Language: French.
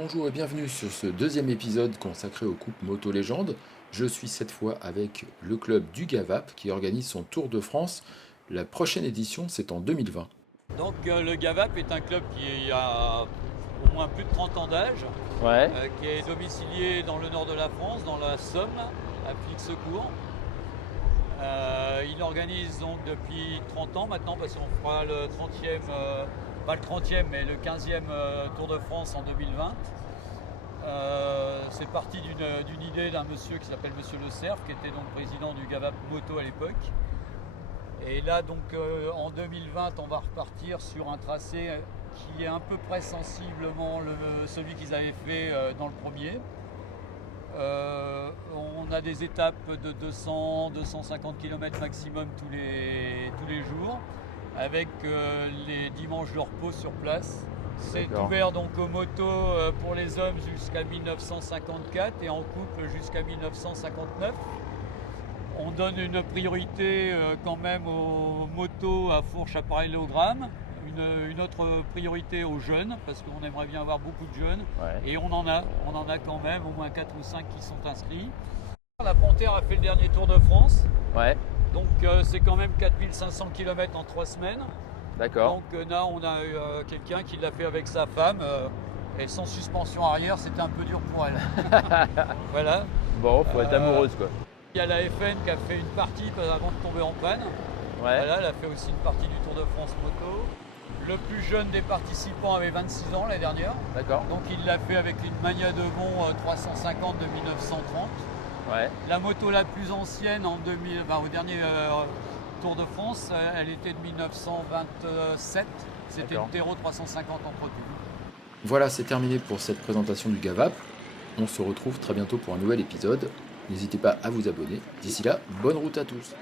Bonjour et bienvenue sur ce deuxième épisode consacré aux coupes moto légende. Je suis cette fois avec le club du GAVAP qui organise son Tour de France. La prochaine édition, c'est en 2020. Le GAVAP est un club qui a au moins plus de 30 ans d'âge, Ouais, qui est domicilié dans le nord de la France, dans la Somme, à Plicsecourt. Il organise donc depuis 30 ans maintenant, parce qu'on fera le 30e, pas le 30e, mais le 15e Tour de France en 2020. C'est parti d'une idée d'un monsieur qui s'appelle Monsieur Le Cerf, qui était donc président du GAVAP Moto à l'époque. Et là, en 2020, on va repartir sur un tracé qui est à peu près sensiblement celui qu'ils avaient fait dans le premier. On a des étapes de 200-250 km maximum tous les jours, avec les dimanches de repos sur place. C'est D'accord. ouvert donc aux motos pour les hommes jusqu'à 1954 et en couple jusqu'à 1959. On donne une priorité quand même aux motos à fourche à parallélogramme, une autre priorité aux jeunes, parce qu'on aimerait bien avoir beaucoup de jeunes, Ouais. et on en a quand même, au moins 4 ou 5 qui sont inscrits. La Panthère a fait le dernier Tour de France, Ouais, donc c'est quand même 4500 km en 3 semaines. d'accord. Donc là, on a quelqu'un qui l'a fait avec sa femme, et sans suspension arrière, c'était un peu dur pour elle. Voilà. Bon, faut être amoureuse quoi. Il y a la FN qui a fait une partie avant de tomber en panne. Ouais, Voilà, elle a fait aussi une partie du Tour de France moto. Le plus jeune des participants avait 26 ans l'année dernière. d'accord. Donc il l'a fait avec une Magna de Bon 350 de 1930. Ouais, La moto la plus ancienne au dernier Tour de France, elle était de 1927. C'était D'accord. une Tero 350 en prototype. Voilà, c'est terminé pour cette présentation du GAVAP. On se retrouve très bientôt pour un nouvel épisode. N'hésitez pas à vous abonner. D'ici là, bonne route à tous.